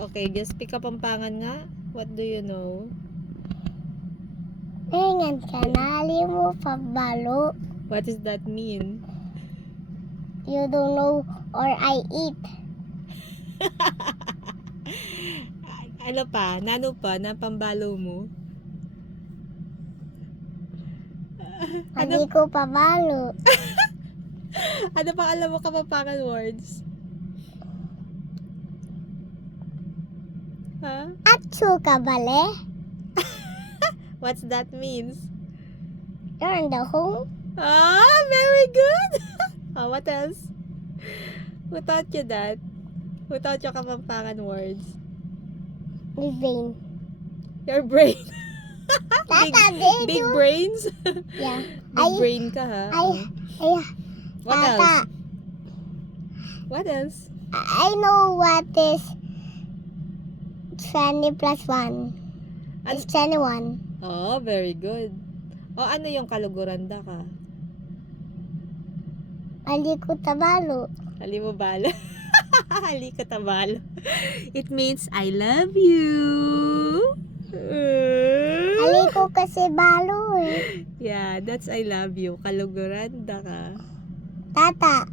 Okay, just pick up Pampangan nga. What do you know? Ngayon ka na, mo pabalo. What does that mean? You don't know or I eat. Ano pa? Nano pa? Na pambalo mo? Hindi ko pabalo. Ano pa alam mo Kapampangan words? Ha? Atsu ka bale? What's that means? You're in the home. Ah, very good! Oh, what else? Who taught you that? Who taught you Kapampangan words? The vein. Your brain. Tata, Big brains? Yeah. Big brain ka ha? What Tata, else? What else? I know what is 20 plus 1. It's 21. Oh, very good. O ano yung kaluguranda ka? Hindi ko tabalo. Hali mo bala? Hali ka tabalo. It means I love you. Hindi ko kasi balo eh. Yeah, that's I love you. Kaluguranda ka. Tata,